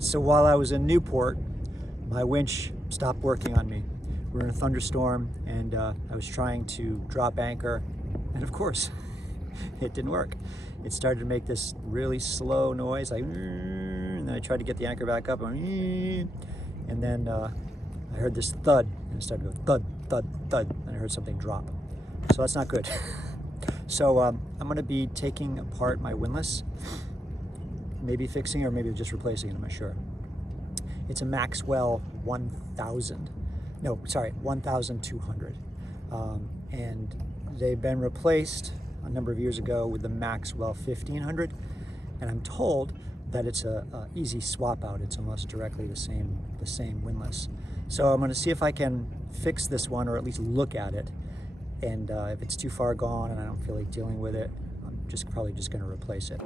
So while I was in Newport, my winch stopped working on me. We were in a thunderstorm and I was trying to drop anchor, and of course, it didn't work. It started to make this really slow noise, like, and then I tried to get the anchor back up, and then I heard this thud, and it started to go thud, thud, thud, and I heard something drop. So that's not good. So I'm gonna be taking apart my windlass, maybe fixing or maybe just replacing it, I'm not sure. It's a Maxwell 1000. No, sorry, 1200. And they've been replaced a number of years ago with the Maxwell 1500. And I'm told that it's a easy swap out. It's almost directly the same windlass. So I'm gonna see if I can fix this one, or at least look at it. And if it's too far gone and I don't feel like dealing with it, I'm probably just gonna replace it.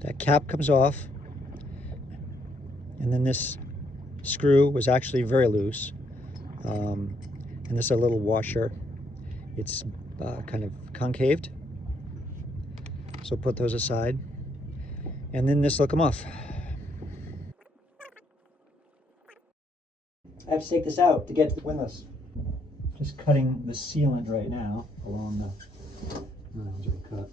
That cap comes off, and then this screw was actually very loose, and this is a little washer. It's kind of concaved, so put those aside, and then this will come off. I have to take this out to get to the windlass. Just cutting the sealant right now along the cut.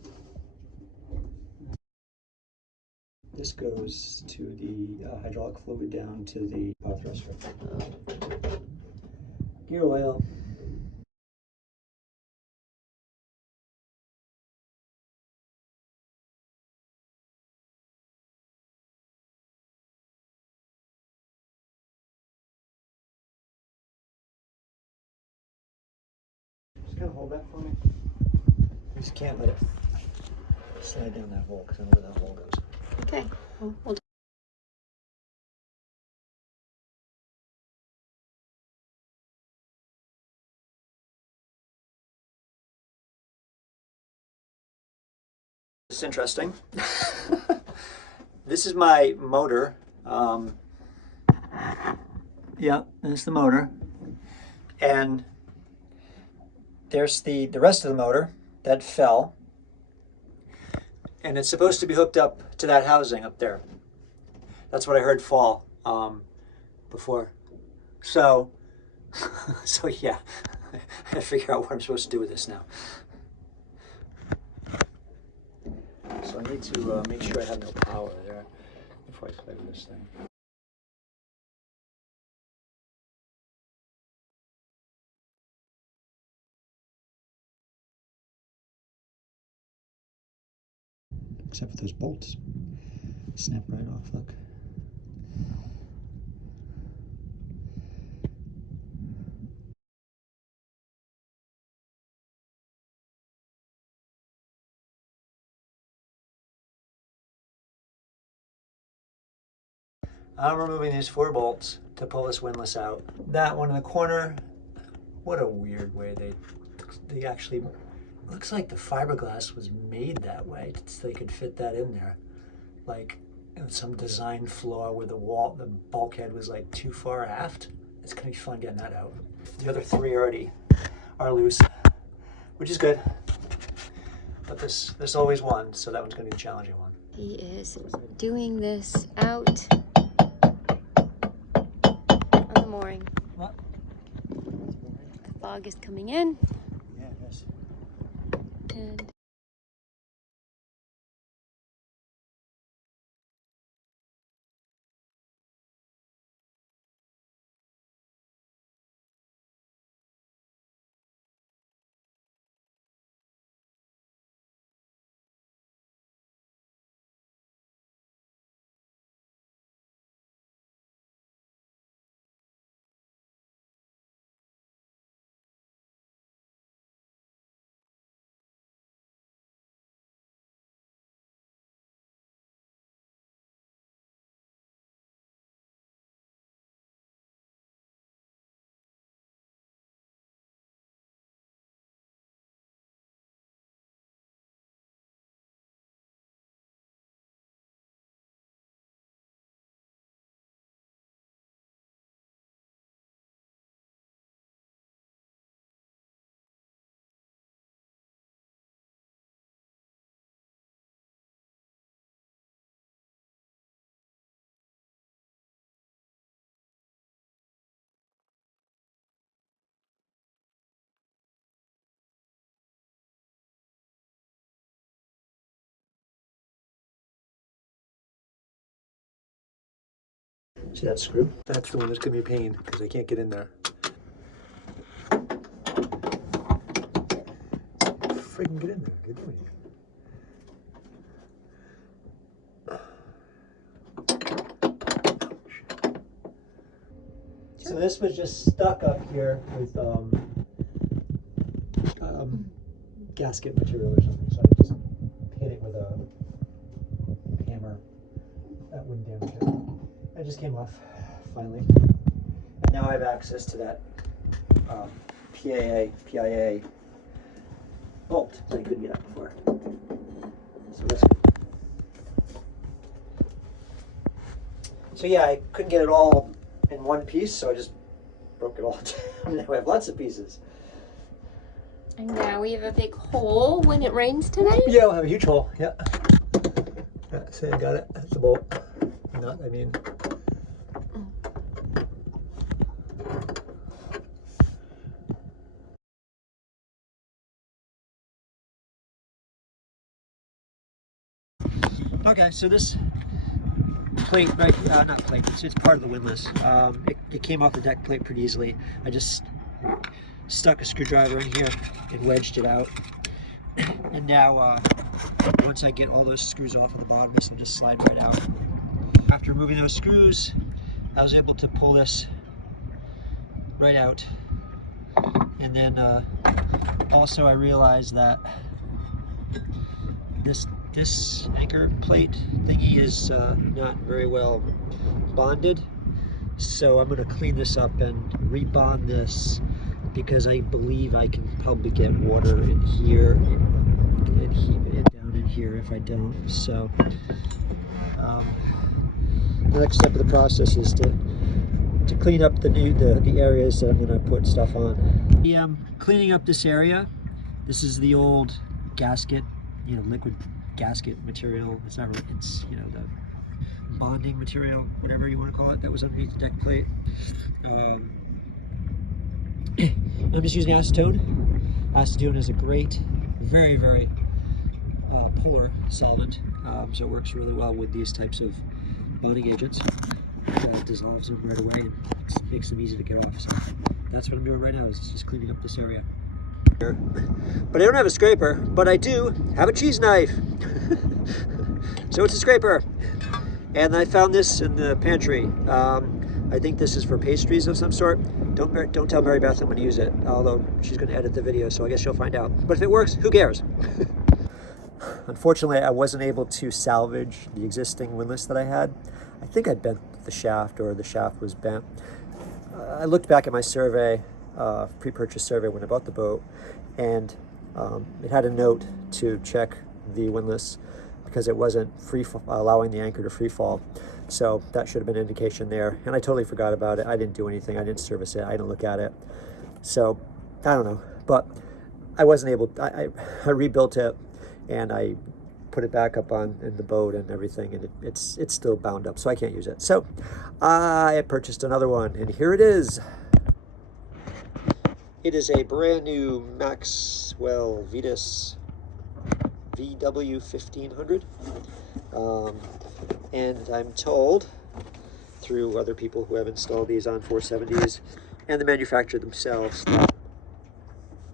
This goes to the hydraulic fluid down to the power thruster. Gear oil. Just kind of hold that for me. You just can't let it slide down that hole because I know where that hole goes. Okay. We'll This is interesting. This is my motor. Yeah, this is the motor. And there's the rest of the motor that fell. And it's supposed to be hooked up to that housing up there. That's what I heard fall before. So, so yeah, I gotta figure out what I'm supposed to do with this now. So I need to make sure I have no power there before I play with this thing. Except for those bolts. Snap right off, look. I'm removing these 4 bolts to pull this windlass out. That one in the corner, what a weird way they actually, looks like the fiberglass was made that way so they could fit that in there. Like some design flaw where the bulkhead was like too far aft. It's gonna be fun getting that out. The other 3 already are loose, which is good. But there's always one, so that one's gonna be a challenging one. He is doing this out on the mooring. What? The fog is coming in. Yeah, it is. And See that screw? That's the one that's gonna be a pain because I can't get in there. Freaking get in there. Get in there. So this was just stuck up here with gasket material or something. So I just hit it with a hammer. That wouldn't damage it. It just came off finally. And now I have access to that PIA bolt that I couldn't get at before. So that's good. So yeah, I couldn't get it all in one piece, so I just broke it all down. Now I have lots of pieces. And now we have a big hole when it rains tonight? Yeah, we'll have a huge hole, yeah. Yeah, see, I got it. That's the bolt. Not, I mean. Okay, so this plate, right, not plate, it's part of the windlass. It came off the deck plate pretty easily. I just stuck a screwdriver in here and wedged it out. And now, once I get all those screws off at the bottom, this will just slide right out. After removing those screws, I was able to pull this right out. And then also I realized that this anchor plate thingy is not very well bonded. So I'm going to clean this up and rebond this, because I believe I can probably get water in here and down in here if I don't. So the next step of the process is to clean up the areas that I'm going to put stuff on. I'm cleaning up this area. This is the old gasket, liquid gasket material. It's not really, it's, the bonding material, whatever you want to call it, that was underneath the deck plate. I'm just using acetone. Acetone is a great, very, very polar solvent, so it works really well with these types of bonding agents. It dissolves them right away and makes them easy to get off. So that's what I'm doing right now, is just cleaning up this area. But I don't have a scraper, but I do have a cheese knife. So it's a scraper. And I found this in the pantry. I think this is for pastries of some sort. Don't tell Mary Beth I'm going to use it, although she's going to edit the video, so I guess she'll find out. But if it works, who cares? Unfortunately, I wasn't able to salvage the existing windlass that I had. I think I bent the shaft, or the shaft was bent. I looked back at my survey, pre-purchase survey when I bought the boat, and it had a note to check the windlass because it wasn't allowing the anchor to free fall. So that should have been an indication there. And I totally forgot about it. I didn't do anything. I didn't service it. I didn't look at it. So I don't know. But I wasn't able, I rebuilt it and I put it back up in the boat and everything, and it's still bound up, so I can't use it. So I purchased another one, and here it is. It is a brand new Maxwell Vetus VW 1500. And I'm told through other people who have installed these on 470s and the manufacturer themselves that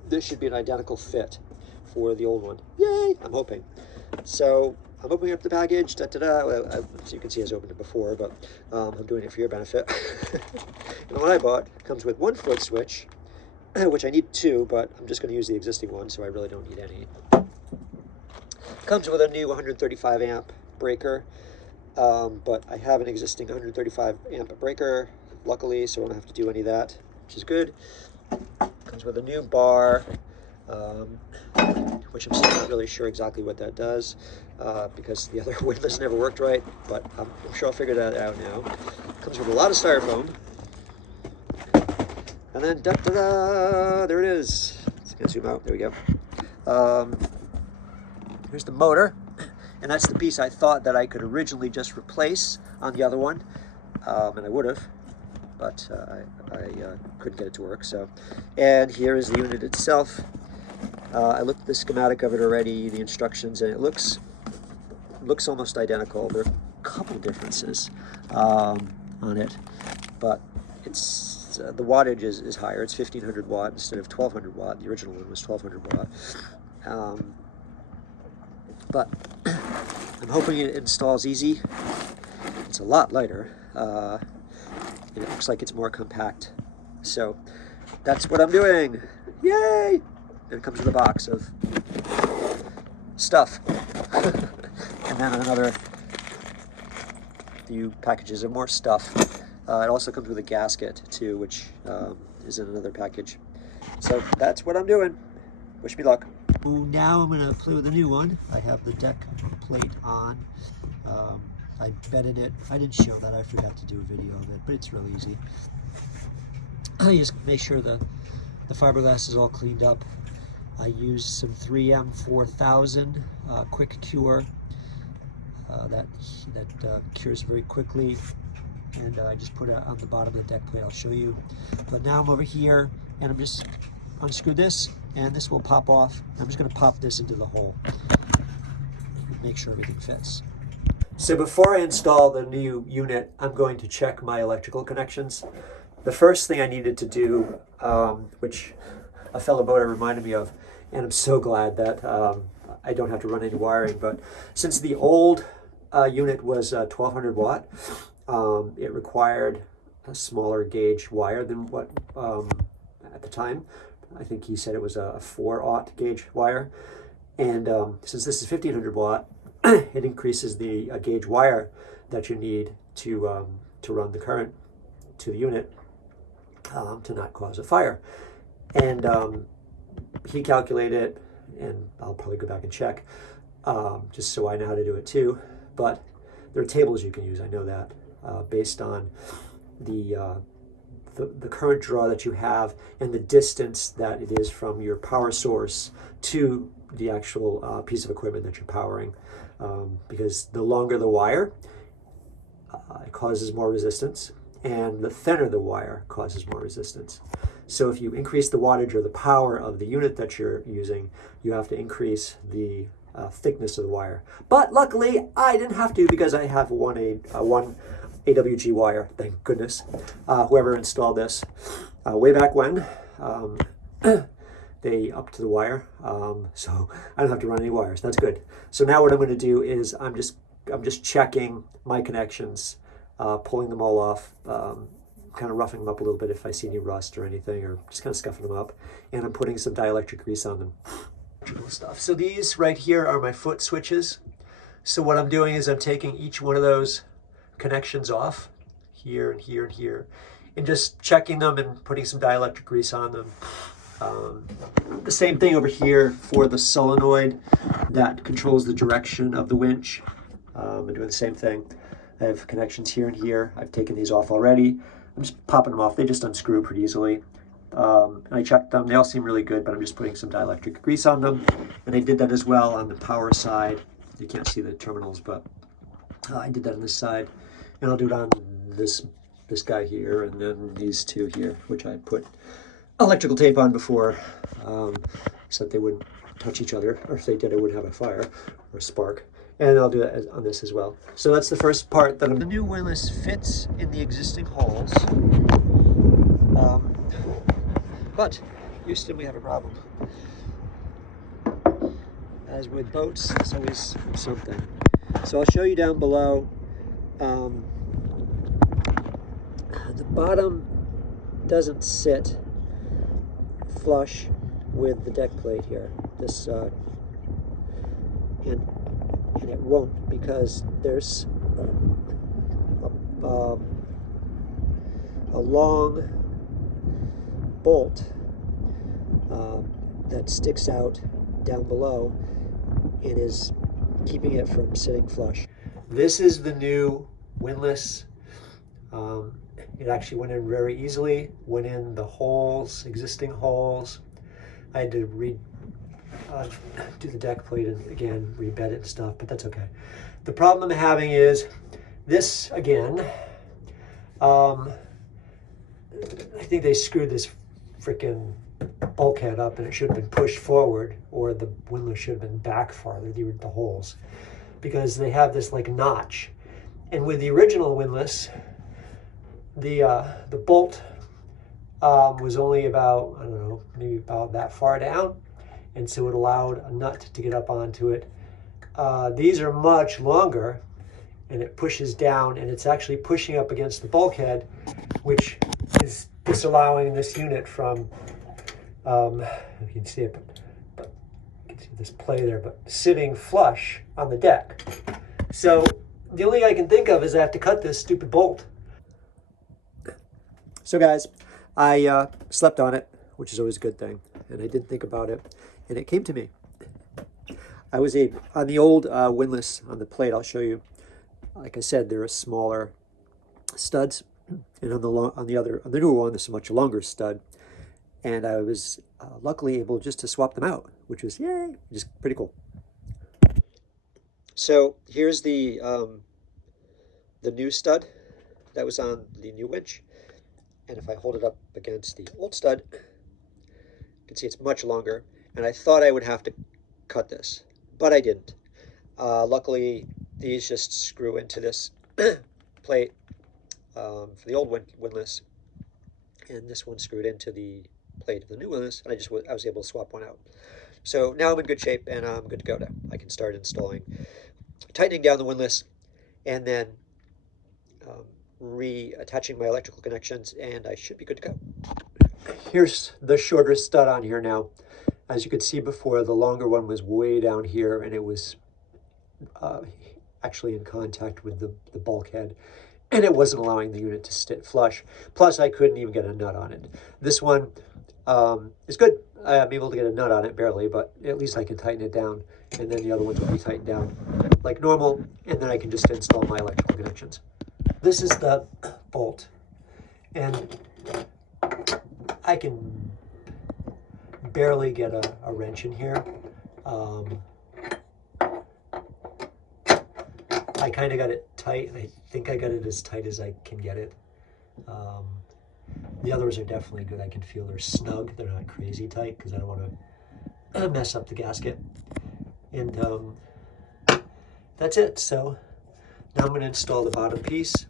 this should be an identical fit for the old one. Yay! I'm hoping. So I'm opening up the package. Well, so you can see I've opened it before, but I'm doing it for your benefit. And what I bought comes with 1 foot switch, which I need 2, but I'm just going to use the existing one, so I really don't need any. Comes with a new 135 amp breaker, but I have an existing 135 amp breaker, luckily, so I don't have to do any of that, which is good. Comes with a new bar, which I'm still not really sure exactly what that does, because the other windlass never worked right, but I'm sure I'll figure that out now. Comes with a lot of styrofoam. And then, da-da-da, there it is. Let's get zoom out, there we go. Here's the motor, and that's the piece I thought that I could originally just replace on the other one, and I would have, but I couldn't get it to work. So, and here is the unit itself. I looked at the schematic of it already, the instructions, and it looks almost identical. There are a couple differences. on it, but it's the wattage is higher. It's 1500 watt instead of 1200 watt. The original one was 1200 watt. But I'm hoping it installs easy. It's a lot lighter. And it looks like it's more compact. So that's what I'm doing. Yay! And it comes with a box of stuff. And then another few packages of more stuff. It also comes with a gasket too, which is in another package. So that's what I'm doing. Wish me luck. Now I'm going to play with a new one. I have the deck plate on. I bedded it. I didn't show that. I forgot to do a video of it, but it's really easy. I just make sure the fiberglass is all cleaned up. I used some 3M 4000 quick cure. That cures very quickly. And I just put it on the bottom of the deck plate. I'll show you. But now I'm over here, and I'm just unscrew this, and this will pop off. I'm just going to pop this into the hole and make sure everything fits. So before I install the new unit, I'm going to check my electrical connections. The first thing I needed to do, which a fellow boater reminded me of, and I'm so glad that I don't have to run any wiring, but since the old unit was 1200 watt, it required a smaller gauge wire than what at the time. I think he said it was a 4/0 gauge wire. And since this is 1500 watt, it increases the gauge wire that you need to run the current to the unit to not cause a fire. And he calculated it, and I'll probably go back and check just so I know how to do it too. But there are tables you can use, I know that, based on the current draw that you have and the distance that it is from your power source to the actual piece of equipment that you're powering. Because the longer the wire, it causes more resistance, and the thinner the wire causes more resistance. So if you increase the wattage or the power of the unit that you're using, you have to increase the thickness of the wire. But luckily, I didn't have to because I have one AWG wire, thank goodness. Whoever installed this way back when, they upped the wire, so I don't have to run any wires. That's good. So now what I'm going to do is I'm just checking my connections, pulling them all off, kind of roughing them up a little bit if I see any rust or anything, or just kind of scuffing them up, and I'm putting some dielectric grease on them. Stuff. So these right here are my foot switches. So what I'm doing is I'm taking each one of those connections off, here and here and here, and just checking them and putting some dielectric grease on them. The same thing over here for the solenoid that controls the direction of the winch. I'm doing the same thing. I have connections here and here. I've taken these off already. I'm just popping them off. They just unscrew pretty easily. And I checked them. They all seem really good, but I'm just putting some dielectric grease on them. And I did that as well on the power side. You can't see the terminals, but I did that on this side. And I'll do it on this guy here, and then these two here, which I put electrical tape on before, so that they wouldn't touch each other, or if they did, it would have a fire or a spark. And I'll do that on this as well. So that's the first part that the new windlass fits in the existing holes. But Houston, we have a problem. As with boats, there's always something. So I'll show you down below. The bottom doesn't sit flush with the deck plate here. This and it won't, because there's a long bolt that sticks out down below and is keeping it from sitting flush. This is the new windlass. It actually went in very easily, went in the holes, existing holes. I had to do the deck plate and again rebed it and stuff, but that's okay. The problem I'm having is this again. I think they screwed this freaking bulkhead up, and it should have been pushed forward, or the windlass should have been back farther, the holes, because they have this like notch. And with the original windlass, The bolt was only about, I don't know, maybe about that far down, and so it allowed a nut to get up onto it. These are much longer, and it pushes down, and it's actually pushing up against the bulkhead, which is disallowing this unit from, you can see it, but you can see this play there, but sitting flush on the deck. So the only thing I can think of is I have to cut this stupid bolt. So guys, I slept on it, which is always a good thing, and I didn't think about it, and it came to me. I was on the old windlass on the plate. I'll show you. Like I said, there are smaller studs, and on the newer one, there's a much longer stud, and I was luckily able just to swap them out, which was yay, just pretty cool. So here's the new stud that was on the new winch. And if I hold it up against the old stud, you can see it's much longer. And I thought I would have to cut this, but I didn't. Luckily, these just screw into this plate for the old windlass, and this one screwed into the plate of the new windlass, and I was able to swap one out. So now I'm in good shape, and I'm good to go now. I can start tightening down the windlass, and then reattaching my electrical connections, and I should be good to go. Here's the shorter stud on here now. As you could see before, the longer one was way down here, and it was actually in contact with the bulkhead, and it wasn't allowing the unit to sit flush. Plus, I couldn't even get a nut on it. This one is good. I'm able to get a nut on it, barely, but at least I can tighten it down, and then the other ones will be tightened down like normal, and then I can just install my electrical connections. This is the bolt, and I can barely get a wrench in here. I kind of got it tight, and I think I got it as tight as I can get it. The others are definitely good. I can feel they're snug. They're not crazy tight because I don't want to mess up the gasket. And that's it. So now I'm going to install the bottom piece,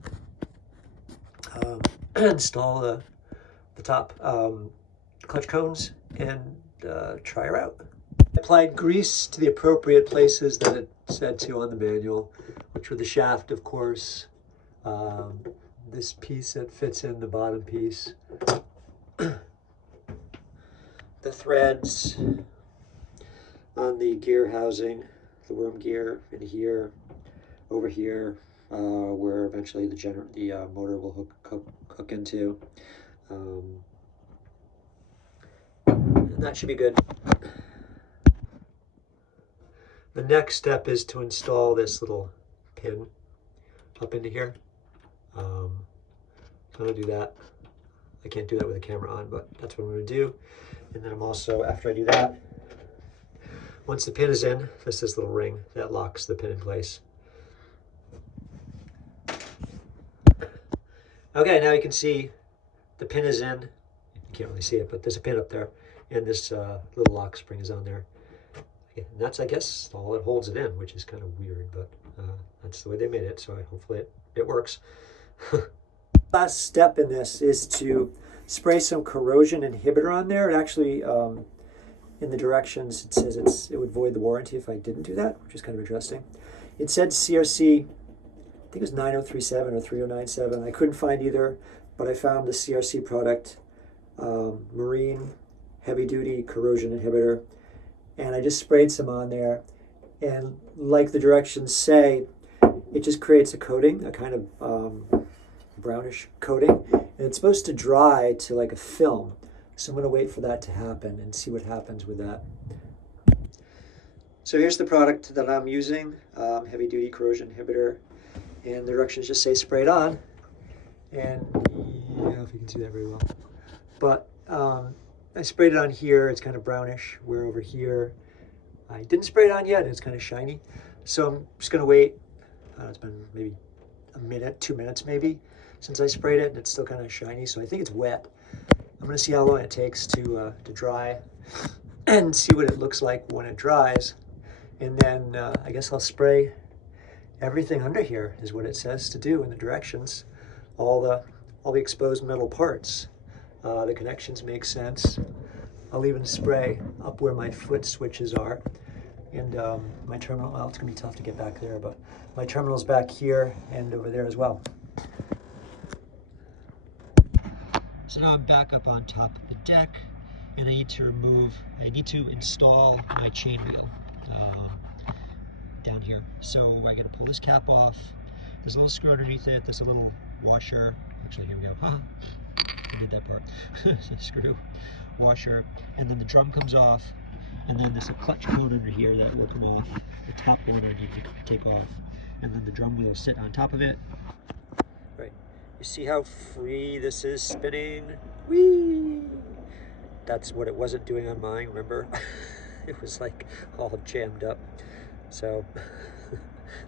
install the top clutch cones, and try her out. I applied grease to the appropriate places that it said to on the manual, which were the shaft, of course, this piece that fits in the bottom piece, the threads on the gear housing, the worm gear in here, over here, where eventually the motor will hook into. And that should be good. The next step is to install this little pin up into here. So I'm going to do that. I can't do that with the camera on, but that's what I'm going to do. And then I'm also, after I do that, once the pin is in, there's this little ring that locks the pin in place. Okay, now you can see the pin is in. You can't really see it, but there's a pin up there, and this little lock spring is on there. And that's, I guess, all that holds it in, which is kind of weird, but that's the way they made it, so hopefully it works. Last step in this is to spray some corrosion inhibitor on there. It actually, in the directions, it says it would void the warranty if I didn't do that, which is kind of interesting. It said CRC, I think it was 9037 or 3097. I couldn't find either, but I found the CRC product, Marine Heavy Duty Corrosion Inhibitor, and I just sprayed some on there. And like the directions say, it just creates a coating, a kind of brownish coating, and it's supposed to dry to like a film. So I'm going to wait for that to happen and see what happens with that. So here's the product that I'm using, Heavy Duty Corrosion Inhibitor, and the directions just say sprayed on. And I don't know if you can see that very well, but I sprayed it on here. It's kind of brownish, where over here I didn't spray it on yet. It's kind of shiny. So I'm just going to wait. It's been maybe a minute, 2 minutes maybe, since I sprayed it, and it's still kind of shiny, so I think it's wet. I'm going to see how long it takes to dry and see what it looks like when it dries. And then I guess I'll spray everything under here, is what it says to do in the directions. All the all the exposed metal parts. The connections make sense. I'll even spray up where my foot switches are. And my terminal, well, it's gonna be tough to get back there, but my terminal's back here and over there as well. So now I'm back up on top of the deck, and I need to install my chain wheel down here. So I gotta pull this cap off. There's a little screw underneath it. There's a little washer. Actually, here we go. I did that part. Screw, washer, and then the drum comes off, and then there's a clutch cone under here that will come off. The top one I need to take off, and then the drum wheel will sit on top of it. Right. You see how free this is spinning? Whee! That's what it wasn't doing on mine, remember? It was like all jammed up. So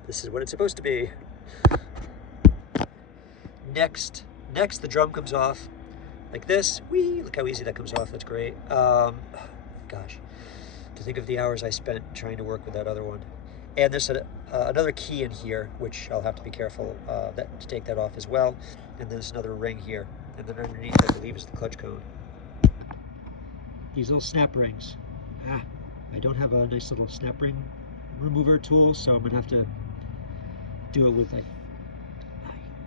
this is what it's supposed to be. Next the drum comes off like this. Whee! Look how easy that comes off. That's great. Gosh, to think of the hours I spent trying to work with that other one. And there's another key in here, which I'll have to be careful to take that off as well. And there's another ring here. And then underneath, I believe, is the clutch cone. These little snap rings. I don't have a nice little snap ring remover tool, so I'm gonna have to do it with, I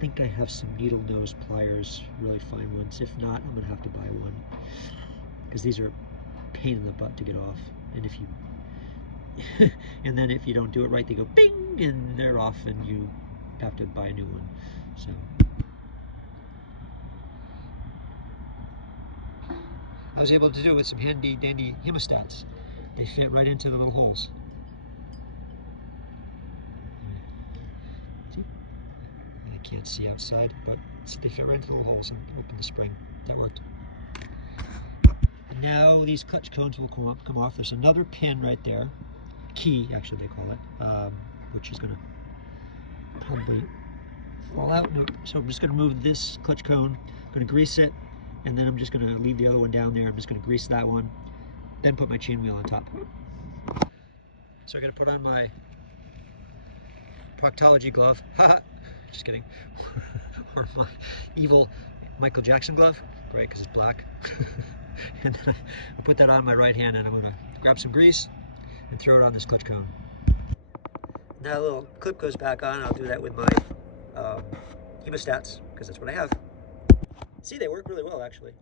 think I have some needle nose pliers, really fine ones. If not, I'm gonna have to buy one, because these are a pain in the butt to get off. And if you and then if you don't do it right, they go bing and they're off, and you have to buy a new one. So I was able to do it with some handy dandy hemostats. They fit right into the little holes. I can't see outside, but they fit right into the little holes and open the spring. That worked. And now these clutch cones will come off. There's another pin right there. Key, actually they call it, which is gonna probably fall out. No, so I'm just gonna move this clutch cone, gonna grease it, and then I'm just gonna leave the other one down there. I'm just gonna grease that one, then put my chain wheel on top. So I'm gonna put on my proctology glove. Haha, just kidding. Or my evil Michael Jackson glove, right, because it's black. And then I put that on my right hand, and I'm gonna grab some grease and throw it on this clutch cone. Now a little clip goes back on. I'll do that with my hemostats, because that's what I have. See, they work really well, actually.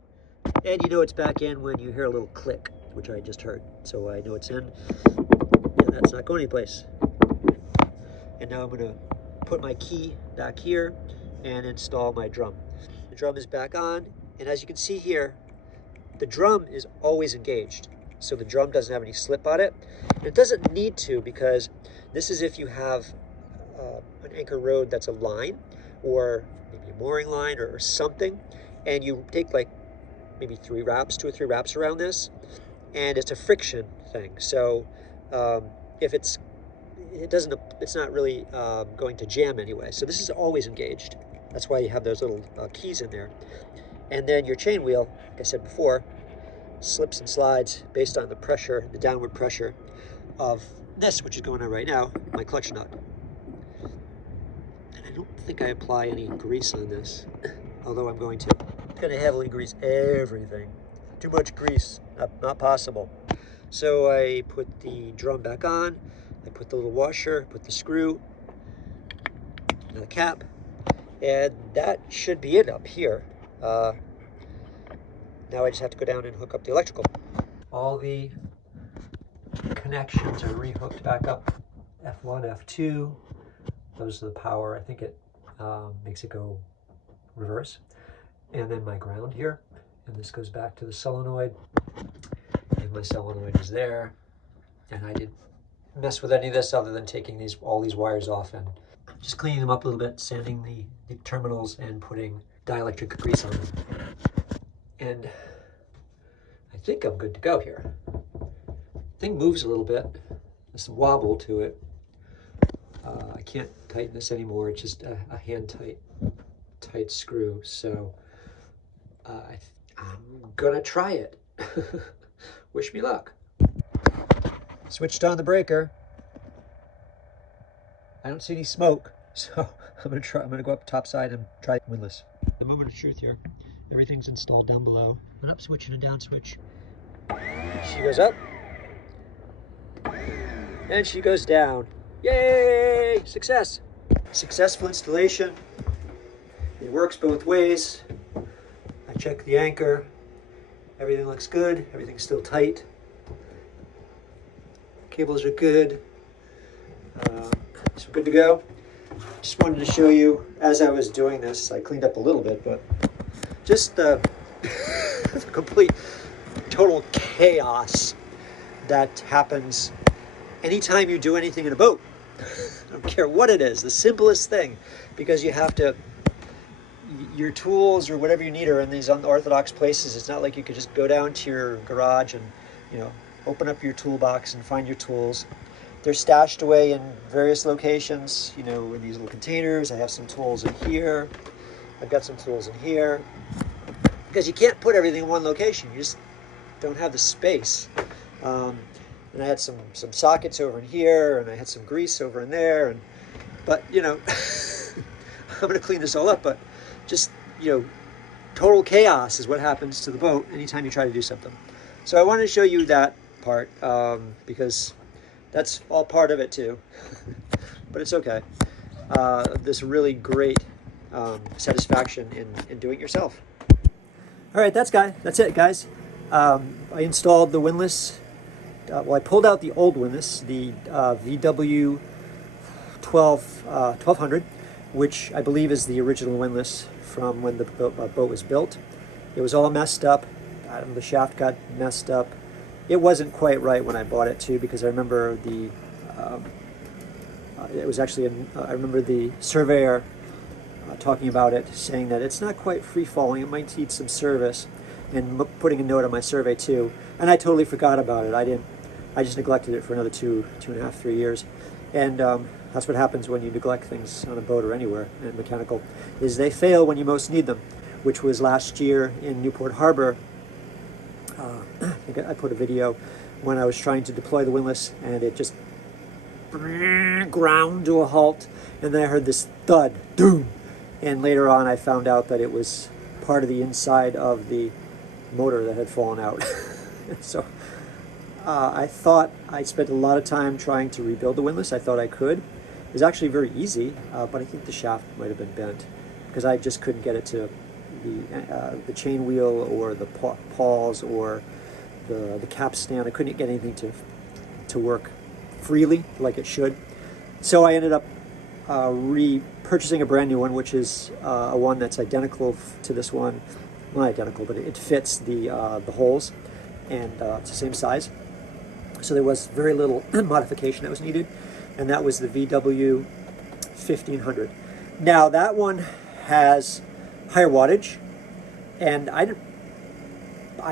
And you know it's back in when you hear a little click, which I just heard. So I know it's in, and that's not going anyplace. And now I'm gonna put my key back here and install my drum. The drum is back on, and as you can see here, the drum is always engaged. So the drum doesn't have any slip on it. And it doesn't need to, because this is if you have an anchor rode that's a line, or maybe a mooring line or something, and you take like maybe 2 or 3 wraps around this, and it's a friction thing. So if it's not really going to jam anyway. So this is always engaged. That's why you have those little keys in there. And then your chain wheel, like I said before, slips and slides based on the pressure, the downward pressure of this, which is going on right now, my clutch nut. And I don't think I apply any grease on this, although I'm going to. I'm going to heavily grease everything. Too much grease, not possible. So I put the drum back on, I put the little washer, put the screw, and the cap, and that should be it up here. Now I just have to go down and hook up the electrical. All the connections are rehooked back up. F1, F2, those are the power. I think it makes it go reverse. And then my ground here, and this goes back to the solenoid, and my solenoid is there. And I didn't mess with any of this other than taking all these wires off and just cleaning them up a little bit, sanding the terminals and putting dielectric grease on them. And I think I'm good to go here. The thing moves a little bit. There's some wobble to it. I can't tighten this anymore. It's just a hand tight screw. So I'm gonna try it. Wish me luck. Switched on the breaker. I don't see any smoke, so I'm gonna go up topside and try windlass. The moment of truth here. Everything's installed down below. An up switch and a down switch. She goes up. And she goes down. Yay! Success! Successful installation. It works both ways. I check the anchor. Everything looks good. Everything's still tight. Cables are good. So good to go. Just wanted to show you, as I was doing this, I cleaned up a little bit, but just the complete, total chaos that happens anytime you do anything in a boat. I don't care what it is, the simplest thing, because you have to, your tools or whatever you need are in these unorthodox places. It's not like you could just go down to your garage and, you know, open up your toolbox and find your tools. They're stashed away in various locations, you know, in these little containers. I have some tools in here. I've got some tools in here. Because you can't put everything in one location. You just don't have the space. And I had some sockets over in here, and I had some grease over in there. But, you know, I'm going to clean this all up. But just, you know, total chaos is what happens to the boat anytime you try to do something. So I wanted to show you that part because that's all part of it too. But it's okay. This really great satisfaction in doing it yourself. All right, that's it, guys. I installed the windlass. Well, I pulled out the old windlass, the VW 1200, which I believe is the original windlass from when the boat was built. It was all messed up. The shaft got messed up. It wasn't quite right when I bought it too, because I remember the it was actually I remember the surveyor talking about it, saying that it's not quite free falling. It might need some service, and putting a note on my survey too. And I totally forgot about it. I just neglected it for another 2.5, 3 years, and that's what happens when you neglect things on a boat or anywhere in mechanical, is they fail when you most need them, which was last year in Newport Harbor. I think I put a video when I was trying to deploy the windlass, and it just ground to a halt, and then I heard this thud, doom, and later on I found out that it was part of the inside of the motor that had fallen out. So I thought I spent a lot of time trying to rebuild the windlass. I thought I could. It was actually very easy, but I think the shaft might have been bent because I just couldn't get it to the chain wheel or the pawls or the capstan. I couldn't get anything to work freely like it should. So I ended up purchasing a brand new one, which is a one that's identical to this one. Not identical, but it fits the holes, and it's the same size. So there was very little modification that was needed, and that was the VW 1500. Now that one has higher wattage, and I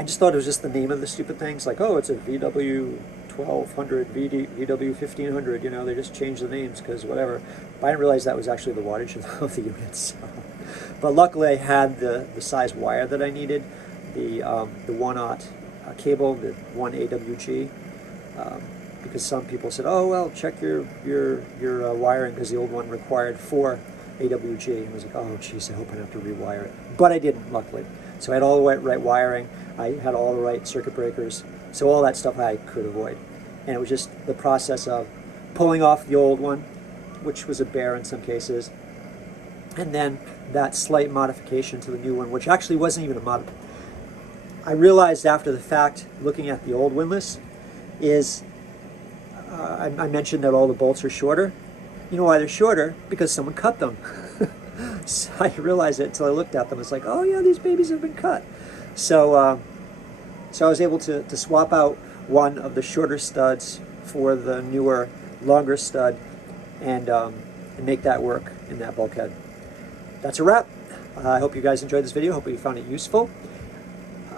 just thought it was just the name of the stupid things, like, oh, it's a VW 1200, VW 1500, you know, they just changed the names because whatever. But I didn't realize that was actually the wattage of the units. But luckily I had the size wire that I needed, the 1/0 cable, the 1 AWG, because some people said, oh, well, check your wiring, because the old one required 4 AWG. And I was like, oh, geez, I hope I don't have to rewire it. But I didn't, luckily. So I had all the right wiring. I had all the right circuit breakers. So all that stuff I could avoid. And it was just the process of pulling off the old one, which was a bear in some cases, and then that slight modification to the new one, which actually wasn't even a mod. I realized after the fact, looking at the old windlass, is I mentioned that all the bolts are shorter. You know why they're shorter? Because someone cut them. So I realized it until I looked at them. It's like, oh yeah, these babies have been cut. So so I was able to swap out one of the shorter studs for the newer, longer stud, and make that work in that bulkhead. That's a wrap. I hope you guys enjoyed this video. Hope you found it useful.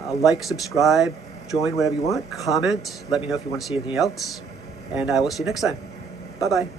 Like, subscribe, join, whatever you want. Comment. Let me know if you want to see anything else. And I will see you next time. Bye-bye.